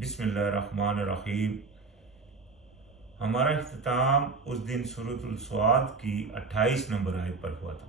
بسم اللہ الرحمن الرحیم۔ ہمارا اختتام اس دن سورۃ الصاد کی 28 نمبر آیت پر ہوا تھا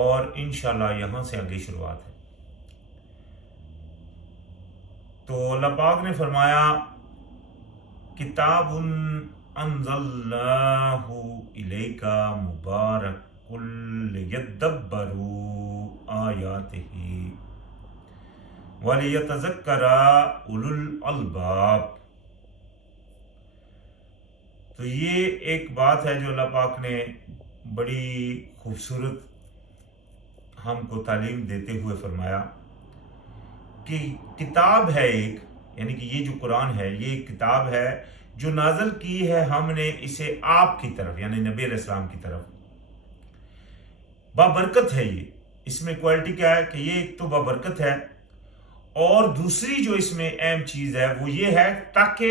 اور انشاءاللہ یہاں سے آگے شروعات ہے۔ تو اللہ پاک نے فرمایا کتاب انزلناہ الیک مبارک لیدبروا آیاتہ وَلِيَتَذَكَّرَ أُولُو الْأَلْبَابِ۔ تو یہ ایک بات ہے جو اللہ پاک نے بڑی خوبصورت ہم کو تعلیم دیتے ہوئے فرمایا کہ کتاب ہے ایک، یعنی کہ یہ جو قرآن ہے یہ ایک کتاب ہے جو نازل کی ہے ہم نے اسے آپ کی طرف یعنی نبی علیہ السلام کی طرف۔ بابرکت ہے یہ، اس میں کوالٹی کیا ہے کہ یہ ایک تو بابرکت ہے، اور دوسری جو اس میں اہم چیز ہے وہ یہ ہے تاکہ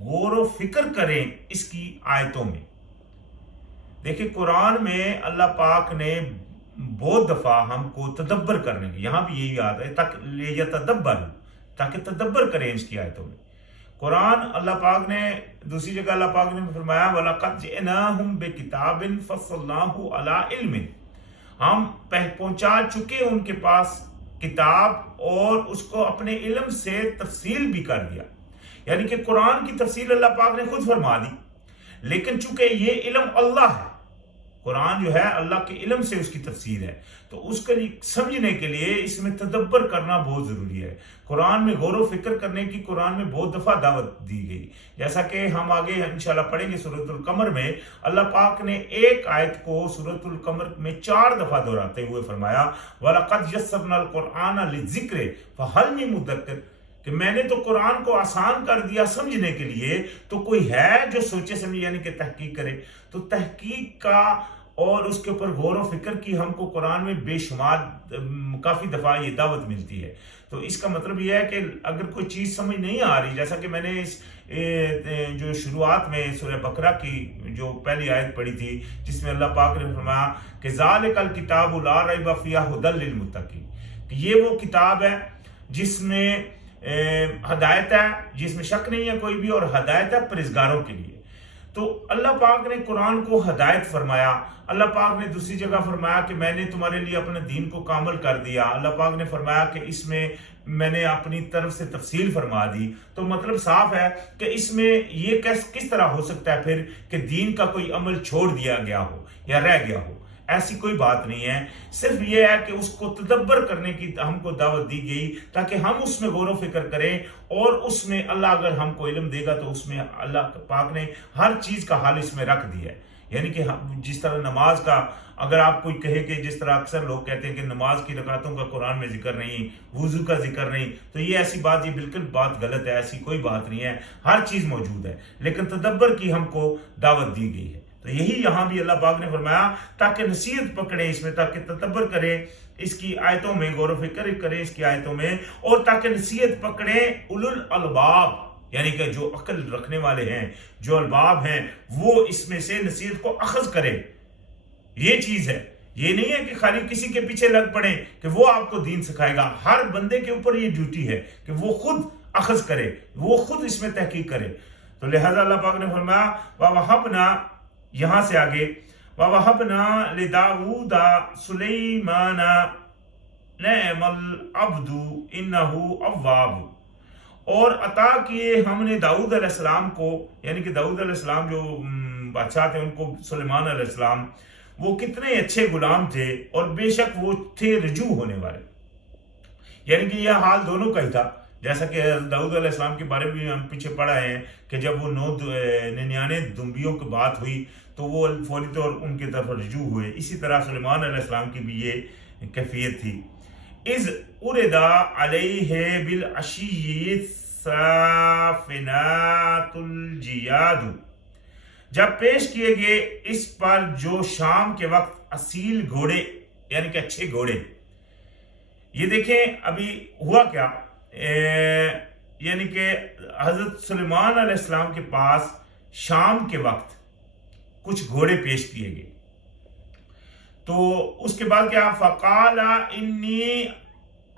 غور و فکر کریں اس کی آیتوں میں۔ دیکھیں قرآن میں اللہ پاک نے بہت دفعہ ہم کو تدبر کرنے کی، یہاں بھی یہی یاد ہے تاکہ تدبر کریں اس کی آیتوں میں۔ قرآن اللہ پاک نے دوسری جگہ اللہ پاک نے فرمایا وَلَقَدْ جِئْنَاهُمْ بِكِتَابٍ فَصَّلْنَاهُ عَلَىٰ عِلْمٍ، ہم پہنچا چکے ان کے پاس کتاب اور اس کو اپنے علم سے تفصیل بھی کر دیا، یعنی کہ قرآن کی تفصیل اللہ پاک نے خود فرما دی، لیکن چونکہ یہ علم اللہ ہے، قرآن جو ہے اللہ کے علم سے اس کی تفسیر ہے، تو اس کو سمجھنے کے لیے اس میں تدبر کرنا بہت ضروری ہے۔ قرآن میں غور و فکر کرنے کی قرآن میں بہت دفعہ دعوت دی گئی، جیسا کہ ہم آگے انشاءاللہ پڑھیں گے سورۃ القمر میں اللہ پاک نے ایک آیت کو سورۃ القمر میں 4 دفعہ دہراتے ہوئے فرمایا وَلَقَدْ يَسَّرْنَا الْقُرْآنَ لِلذِّكْرِ فَهَلْ مِن مُدَّكِرٍ، کہ میں نے تو قرآن کو آسان کر دیا سمجھنے کے لیے، تو کوئی ہے جو سوچے سمجھے یعنی کہ تحقیق کرے۔ تو تحقیق کا اور اس کے اوپر غور و فکر کی ہم کو قرآن میں بے شمار کافی دفعہ یہ دعوت ملتی ہے۔ تو اس کا مطلب یہ ہے کہ اگر کوئی چیز سمجھ نہیں آ رہی، جیسا کہ میں نے اس جو شروعات میں سورہ بقرہ کی جو پہلی آیت پڑھی تھی جس میں اللہ پاک نے فرمایا کہ ذَلِكَ الْكِتَابُ لَا رَيْبَ فِيهِ هُدًى لِّلْمُتَّقِينَ، کہ یہ وہ کتاب ہے جس میں ہدایت ہے، جس میں شک نہیں ہے کوئی بھی، اور ہدایت ہے پرہیزگاروں کے لیے۔ تو اللہ پاک نے قرآن کو ہدایت فرمایا۔ اللہ پاک نے دوسری جگہ فرمایا کہ میں نے تمہارے لیے اپنے دین کو کامل کر دیا۔ اللہ پاک نے فرمایا کہ اس میں میں نے اپنی طرف سے تفصیل فرما دی۔ تو مطلب صاف ہے کہ اس میں یہ کس طرح ہو سکتا ہے پھر کہ دین کا کوئی عمل چھوڑ دیا گیا ہو یا رہ گیا ہو، ایسی کوئی بات نہیں ہے۔ صرف یہ ہے کہ اس کو تدبر کرنے کی ہم کو دعوت دی گئی تاکہ ہم اس میں غور و فکر کریں، اور اس میں اللہ اگر ہم کو علم دے گا تو اس میں اللہ پاک نے ہر چیز کا حل اس میں رکھ دیا ہے۔ یعنی کہ جس طرح نماز کا اگر آپ کوئی کہے کہ جس طرح اکثر لوگ کہتے ہیں کہ نماز کی رکعتوں کا قرآن میں ذکر نہیں، وضو کا ذکر نہیں، تو یہ ایسی بات، یہ بالکل بات غلط ہے، ایسی کوئی بات نہیں ہے، ہر چیز موجود ہے، لیکن تدبر کی ہم کو دعوت دی گئی ہے۔ تو یہی یہاں بھی اللہ پاک نے فرمایا تاکہ نصیحت پکڑیں اس میں، تاکہ تدبر کریں اس کی آیتوں میں، غور و فکر کریں اس کی آیتوں میں، اور تاکہ نصیحت پکڑیں اولو الالباب، یعنی کہ جو عقل رکھنے والے ہیں، جو الباب ہیں، وہ اس میں سے نصیحت کو اخذ کریں۔ یہ چیز ہے، یہ نہیں ہے کہ خالی کسی کے پیچھے لگ پڑیں کہ وہ آپ کو دین سکھائے گا۔ ہر بندے کے اوپر یہ ڈیوٹی ہے کہ وہ خود اخذ کرے، وہ خود اس میں تحقیق کرے۔ تو لہذا اللہ پاک نے فرمایا وَوَهَبْنَا، یہاں سے آگے وَوَهَبْنَا لِدَاوُودَ سُلَيْمَانَ نِعْمَ الْعَبْدُ إِنَّهُ أَوَّابٌ، اور عطا کیے ہم نے داؤد علیہ السلام کو، یعنی کہ داؤد علیہ السلام جو بادشاہ تھے ان کو سلیمان علیہ السلام، وہ کتنے اچھے غلام تھے اور بے شک وہ تھے رجوع ہونے والے۔ یعنی کہ یہ حال دونوں کا ہی تھا، جیسا کہ داؤد علیہ السلام کے بارے میں ہم پیچھے پڑھا ہے کہ جب وہ 99 دمبیوں کی بات ہوئی تو وہ فوری طور ان کی طرف رجوع ہوئے۔ اسی طرح سلیمان علیہ السلام کی بھی یہ کیفیت تھی۔ اِذْ اُرِدَ عَلَيْهِ بِالْعَشِيِّ الصَّافِنَاتُ الْجِيَادُ، جب پیش کیے گئے اس پر جو شام کے وقت اصیل گھوڑے، یعنی کہ اچھے گھوڑے۔ یہ دیکھیں ابھی ہوا کیا، یعنی کہ حضرت سلیمان علیہ السلام کے پاس شام کے وقت کچھ گھوڑے پیش کیے گئے، تو اس کے بعد کیا فَقَالَ إِنِّي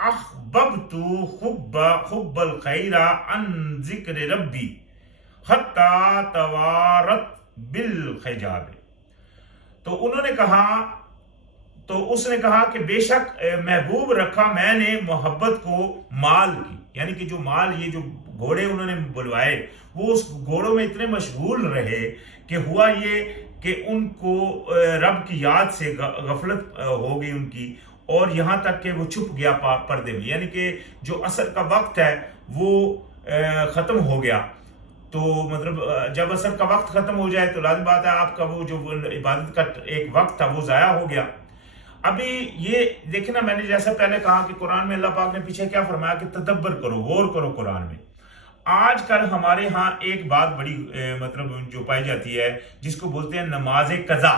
احببت حب الخیر عن ذکر ربی حتی توارت بالحجاب. تو انہوں نے کہا، تو اس نے کہا کہ بے شک محبوب رکھا میں نے محبت کو مال کی، یعنی کہ جو مال، یہ جو گھوڑے انہوں نے بلوائے وہ اس گھوڑوں میں اتنے مشغول رہے کہ ہوا یہ کہ ان کو رب کی یاد سے غفلت ہو گئی ان کی، اور یہاں تک کہ وہ چھپ گیا پردے میں، یعنی کہ جو عصر کا وقت ہے وہ ختم ہو گیا. تو مطلب جب عصر کا وقت ختم ہو جائے تو لازم بات ہے آپ کا وہ جو عبادت کا ایک وقت تھا وہ ضائع ہو گیا. ابھی یہ دیکھنا، میں نے جیسا پہلے کہا کہ قرآن میں اللہ پاک نے پیچھے کیا فرمایا کہ تدبر کرو، غور کرو قرآن میں. آج کل ہمارے ہاں ایک بات بڑی مطلب جو پائی جاتی ہے جس کو بولتے ہیں نماز قضا.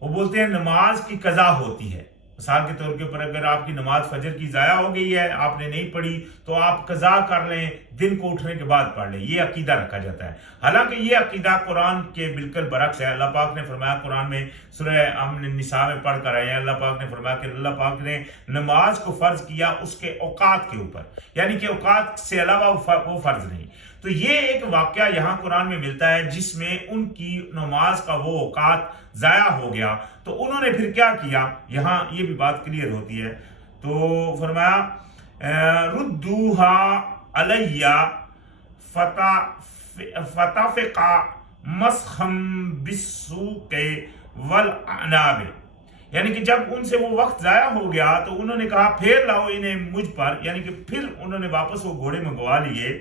وہ بولتے ہیں نماز کی قضا ہوتی ہے. مثال کے طور کے اوپر اگر آپ کی نماز فجر کی ضائع ہو گئی ہے، آپ نے نہیں پڑھی، تو آپ قضا کر لیں، دن کو اٹھنے کے بعد پڑھ لیں. یہ عقیدہ رکھا جاتا ہے. حالانکہ یہ عقیدہ قرآن کے بالکل برعکس ہے. اللہ پاک نے فرمایا قرآن میں، سورہ ہم نے نساء میں پڑھ کر آئے ہیں، اللہ پاک نے فرمایا کہ اللہ پاک نے نماز کو فرض کیا اس کے اوقات کے اوپر، یعنی کہ اوقات سے علاوہ وہ فرض نہیں. تو یہ ایک واقعہ یہاں قرآن میں ملتا ہے جس میں ان کی نماز کا وہ اوقات ضائع ہو گیا. تو انہوں نے پھر کیا کیا، یہاں یہ بھی بات کلیئر ہوتی ہے. تو فرمایا ردوہا علیہ فتفقا مسخم بالسوق والاعناب. یعنی کہ جب ان سے وہ وقت ضائع ہو گیا تو انہوں نے کہا پھیر لاؤ انہیں مجھ پر، یعنی کہ پھر انہوں نے واپس وہ گھوڑے منگوا لیے.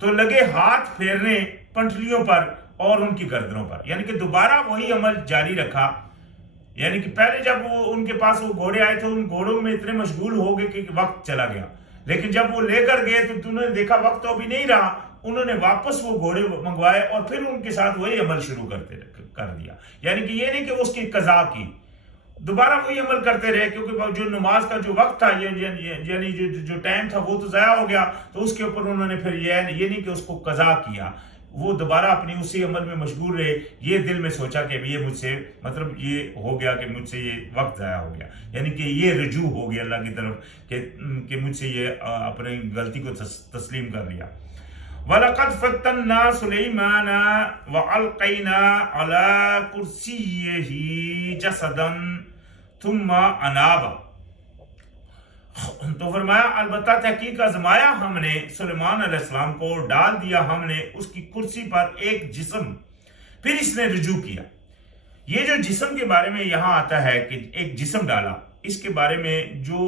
تو لگے ہاتھ پھیرنے پنٹلیوں پر اور ان کی گردنوں پر، یعنی کہ دوبارہ وہی عمل جاری رکھا. یعنی کہ پہلے جب وہ ان کے پاس وہ گھوڑے آئے تھے ان گھوڑوں میں اتنے مشغول ہو گئے کہ وقت چلا گیا، لیکن جب وہ لے کر گئے تو انہوں نے دیکھا وقت تو ابھی نہیں رہا. انہوں نے واپس وہ گھوڑے منگوائے اور پھر ان کے ساتھ وہی عمل شروع کر دیا. یعنی کہ یہ نہیں کہ اس کی قضا کی، دوبارہ وہی عمل کرتے رہے، کیونکہ جو نماز کا جو وقت تھا یعنی جو ٹائم تھا وہ تو ضائع ہو گیا. تو اس کے اوپر انہوں نے پھر یہ نہیں کہ اس کو قضا کیا، وہ دوبارہ اپنی اسی عمل میں مشغول رہے. یہ دل میں سوچا کہ یہ مجھ سے مطلب یہ ہو گیا کہ مجھ سے یہ وقت ضائع ہو گیا، یعنی کہ یہ رجوع ہو گیا اللہ کی طرف کہ مجھ سے یہ اپنی غلطی کو تسلیم کر لیا. وَلَقَدْ فَتَّنَّا سُلَيْمَانَ وَأَلْقَيْنَا عَلَى كُرْسِيِّهِ جَسَدًا ثُمَّ أَنَابَ. تو فرمایا البتہ تحقیق آزمایا ہم نے سلیمان علیہ السلام کو، ڈال دیا ہم نے اس کی کرسی پر ایک جسم، پھر اس نے رجوع کیا. یہ جو جسم کے بارے میں یہاں آتا ہے کہ ایک جسم ڈالا، اس کے بارے میں جو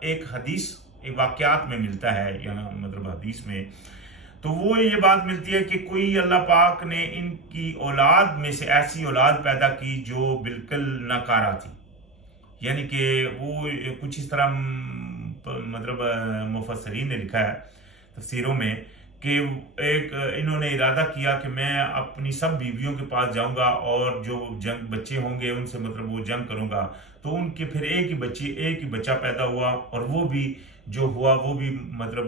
ایک حدیث ایک واقعات میں ملتا ہے، یہاں مطلب حدیث میں، تو وہ یہ بات ملتی ہے کہ کوئی اللہ پاک نے ان کی اولاد میں سے ایسی اولاد پیدا کی جو بالکل ناکارہ تھی. یعنی کہ وہ کچھ اس طرح مطلب مفسرین نے لکھا ہے تفسیروں میں کہ ایک انہوں نے ارادہ کیا کہ میں اپنی سب بیویوں کے پاس جاؤں گا اور جو جنگ بچے ہوں گے ان سے مطلب وہ جنگ کروں گا. تو ان کے پھر ایک ہی بچہ پیدا ہوا، اور وہ بھی جو ہوا وہ بھی مطلب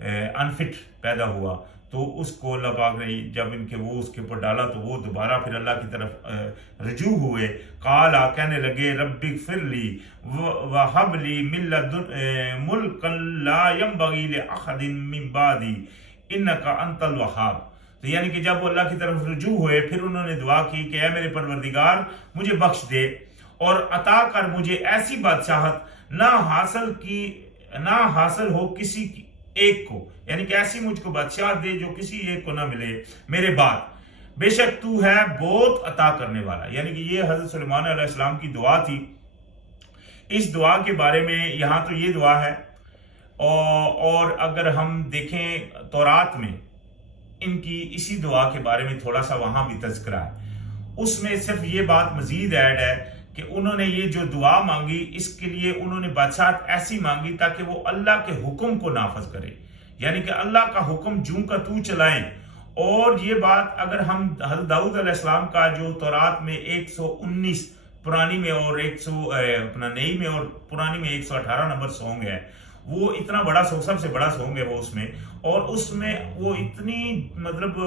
انفٹ پیدا ہوا. تو اس کو اللہ پاک نے جب ان کے وہ اس کے اوپر ڈالا تو وہ دوبارہ پھر اللہ کی طرف رجوع ہوئے. قالا کہنے لگے رب اغفر لی وہب لی من لدن ملکا لا ينبغی لأحد من بعدی انک انت الوہاب. تو یعنی کہ جب وہ اللہ کی طرف رجوع ہوئے پھر انہوں نے دعا کی کہ اے میرے پروردگار مجھے بخش دے اور عطا کر مجھے ایسی بادشاہت نہ حاصل ہو کسی ایک کو، یعنی کہ ایسی مجھ کو بادشاہ دے جو کسی ایک کو نہ ملے میرے بعد، بے شک تو ہے بہت عطا کرنے والا. یعنی کہ یہ حضرت سلیمان علیہ السلام کی دعا تھی. اس دعا کے بارے میں یہاں تو یہ دعا ہے، اور اگر ہم دیکھیں تورات میں ان کی اسی دعا کے بارے میں تھوڑا سا وہاں بھی تذکرہ ہے. اس میں صرف یہ بات مزید ایڈ ہے کہ انہوں نے یہ جو دعا مانگی اس کے لیے انہوں نے بادشاہت ایسی مانگی تاکہ وہ اللہ کے حکم کو نافذ کرے، یعنی کہ اللہ کا حکم جوں کا تو چلائیں. اور یہ بات اگر ہم حضرت داؤد علیہ السلام کا جو تورات میں 119 پرانی میں اور 100 اپنا نئی میں اور پرانی میں 118 نمبر سونگ ہے، وہ اتنا بڑا سونگ، سب سے بڑا سونگ ہے وہ اس میں، اور اس میں وہ اتنی مطلب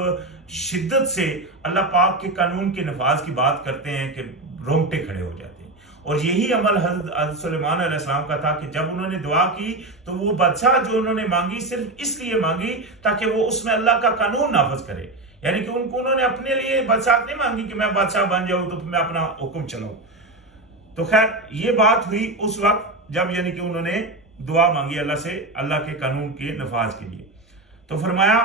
شدت سے اللہ پاک کے قانون کے نفاذ کی بات کرتے ہیں کہ رونگٹے کھڑے ہو جاتے ہیں. اور یہی عمل حضرت سلیمان علیہ السلام کا تھا کہ جب انہوں نے دعا کی تو وہ بادشاہ جو انہوں نے مانگی صرف اس لیے مانگی تاکہ وہ اس میں اللہ کا قانون نافذ کرے، یعنی کہ انہوں نے اپنے لیے بادشاہت نہیں مانگی کہ میں بادشاہ بن جاؤں تو میں اپنا حکم چلاؤں۔ تو خیر یہ بات ہوئی اس وقت جب یعنی کہ انہوں نے دعا مانگی اللہ سے اللہ کے قانون کے نفاذ کے لیے۔ تو فرمایا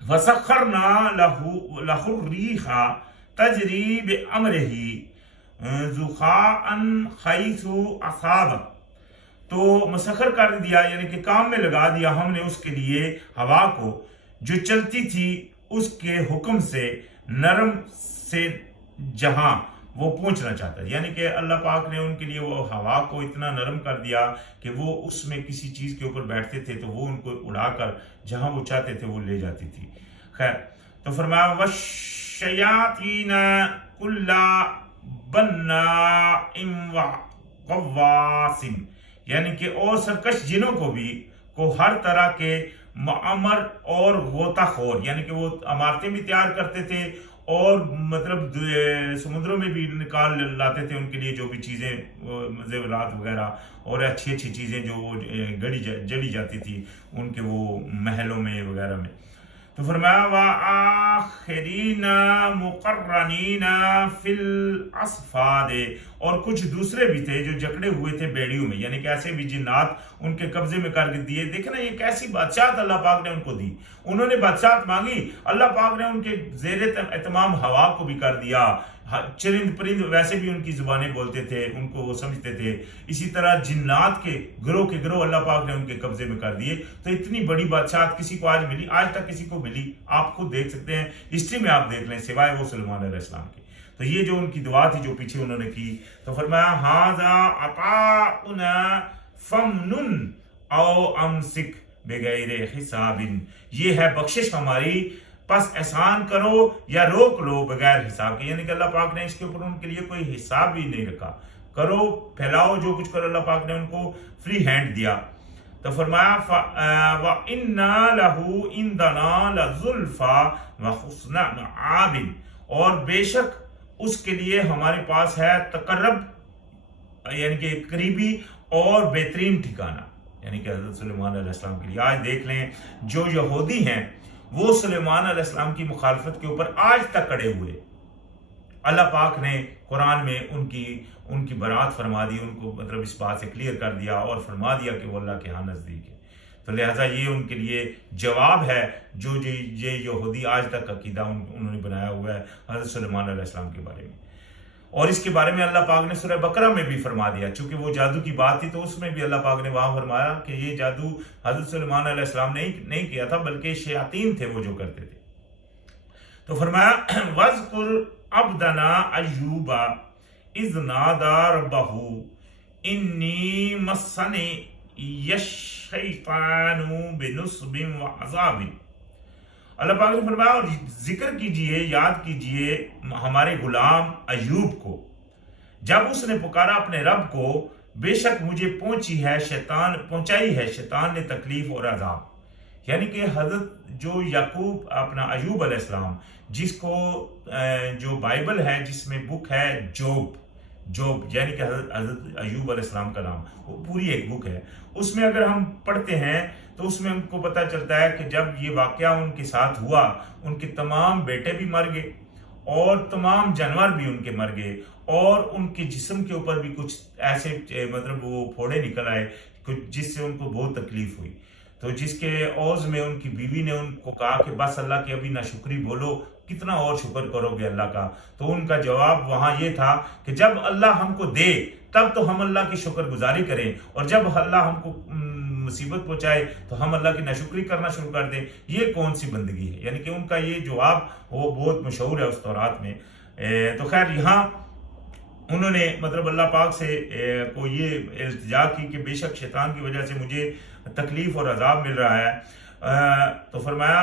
وَسَخَّرْنَا لَهُ الرِّيحَ تَجْرِي بِأَمْرِهِ رُخَاءً حَيْثُ أَصَابَ، تو مسخر کر دیا یعنی کہ کام میں لگا دیا ہم نے اس کے لیے ہوا کو جو چلتی تھی اس کے حکم سے نرم سے جہاں وہ پہنچنا چاہتا ہے، یعنی کہ اللہ پاک نے ان کے لیے وہ ہوا کو اتنا نرم کر دیا کہ وہ اس میں کسی چیز کے اوپر بیٹھتے تھے تو وہ ان کو اڑا کر جہاں وہ چاہتے تھے وہ لے جاتی تھی۔ خیر تو فرمایا وَالشَّيَاطِينَ كُلَّ بَنَّاءٍ وَغَوَّاصٍ، یعنی کہ اور سرکش جنوں کو بھی ہر طرح کے معمر اور غوطہ خور، یعنی کہ وہ عمارتیں بھی تیار کرتے تھے اور مطلب سمندروں میں بھی نکال لاتے تھے ان کے لیے جو بھی چیزیں زیورات وغیرہ اور اچھی اچھی چیزیں جو وہ جڑی جاتی تھی ان کے وہ محلوں میں وغیرہ میں۔ تو فرمایا وَآخِرِينَ مُقَرَّنِينَ فِي الْأَصْفَادِ، اور کچھ دوسرے بھی تھے جو جکڑے ہوئے تھے بیڑیوں میں، یعنی کہ ایسے بھی جنات ان کے قبضے میں کر دیے۔ دیکھیں نا یہ کیسی بادشاہت اللہ پاک نے ان کو دی، انہوں نے بادشاہت مانگی، اللہ پاک نے ان کے زیر اہتمام ہوا کو بھی کر دیا، چرند پرند ویسے بھی ان کی زبانیں بولتے تھے، ان کو وہ سمجھتے تھے، اسی طرح جنات کے گروہ اللہ پاک نے ان کے قبضے میں کر دیے۔ تو اتنی بڑی بادشاہت کسی کو آج ملی، آج تک کسی کو ملی؟ آپ خود دیکھ سکتے ہیں، ہسٹری میں آپ دیکھ لیں سوائے وہ سلیمان علیہ السلام کی۔ تو یہ جو ان کی دعا تھی جو پیچھے انہوں نے کی، تو فرمایا ھذا عطاؤنا فمنن او امسک بغیر حساب، یہ ہے بخشش ہماری، پس احسان کرو یا روک لو بغیر حساب کے، یعنی کہ اللہ پاک نے اس کے اوپر ان کے لیے کوئی حساب ہی نہیں رکھا، کرو پھیلاؤ جو کچھ کرو، اللہ پاک نے ان کو فری ہینڈ دیا۔ تو فرمایا وَإِنَّا لَهُ عِندَنَا لَزُلْفَىٰ وَحُسْنَ مَآبٍ، اور بے شک اس کے لیے ہمارے پاس ہے تقرب، یعنی کہ قریبی اور بہترین ٹھکانہ، یعنی کہ حضرت سلیمان علیہ السلام کے لیے۔ آج دیکھ لیں جو یہودی ہیں وہ سلیمان علیہ السلام کی مخالفت کے اوپر آج تک کڑے ہوئے، اللہ پاک نے قرآن میں ان کی برات فرما دی، ان کو مطلب اس بات سے کلیئر کر دیا اور فرما دیا کہ وہ اللہ کے ہاں نزدیک ہے۔ تو لہٰذا یہ ان کے لیے جواب ہے جو یہ یہودی آج تک عقیدہ انہوں نے بنایا ہوا ہے حضرت سلیمان علیہ السلام کے بارے میں۔ اور اس کے بارے میں اللہ پاک نے سورہ بقرہ میں بھی فرما دیا، چونکہ وہ جادو کی بات تھی تو اس میں بھی اللہ پاک نے وہاں فرمایا کہ یہ جادو حضرت سلیمان علیہ السلام نے نہیں کیا تھا بلکہ شیاطین تھے وہ جو کرتے تھے۔ تو فرمایا وَاذْكُرْ عَبْدَنَا أَيُّوبَ إِذْ نَادَىٰ رَبَّهُ إِنِّي مَسَّنِيَ الشَّيْطَانُ بِنُصْبٍ وَعَذَابٍ، اللہ پاک نے فرمایا اور ذکر کیجئے، یاد کیجئے ہمارے غلام ایوب کو، جب اس نے پکارا اپنے رب کو، بے شک مجھے پہنچائی ہے شیطان نے تکلیف اور عذاب، یعنی کہ حضرت جو یعقوب اپنا ایوب علیہ السلام، جس کو جو بائبل ہے جس میں بک ہے جوب، یعنی کہ حضرت ایوب علیہ السلام کا نام، وہ پوری ایک بک ہے، اس میں اگر ہم پڑھتے ہیں تو اس میں ہم کو پتہ چلتا ہے کہ جب یہ واقعہ ان کے ساتھ ہوا ان کے تمام بیٹے بھی مر گئے اور تمام جانور بھی ان کے مر گئے اور ان کے جسم کے اوپر بھی کچھ ایسے مطلب وہ پھوڑے نکل آئے جس سے ان کو بہت تکلیف ہوئی۔ تو جس کے عوض میں ان کی بیوی نے ان کو کہا کہ بس اللہ کی ابھی ناشکری بولو، کتنا اور شکر کرو گے اللہ کا؟ تو ان کا جواب وہاں یہ تھا کہ جب اللہ ہم کو دے تب تو ہم اللہ کی شکر گزاری کریں، اور جب اللہ ہم کو مصیبت پہنچائے تو ہم اللہ کی ناشکری کرنا شروع کر دیں، یہ کون سی بندگی ہے؟ یعنی کہ ان کا یہ جواب وہ بہت مشہور ہے اس تورات میں۔ تو خیر یہاں انہوں نے مطلب اللہ پاک سے کو یہ التجا کی کہ بے شک شیطان کی وجہ سے مجھے تکلیف اور عذاب مل رہا ہے۔ تو فرمایا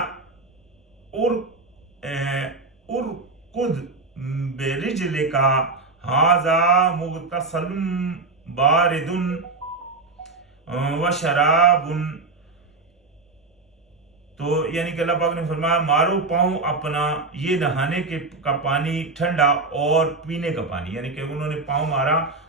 ارکض برجلک ھذا مغتسل بارد وشراب، تو یعنی کہ اللہ پاک نے فرمایا مارو پاؤں اپنا، یہ نہانے کا پانی ٹھنڈا اور پینے کا پانی، یعنی کہ انہوں نے پاؤں مارا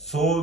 100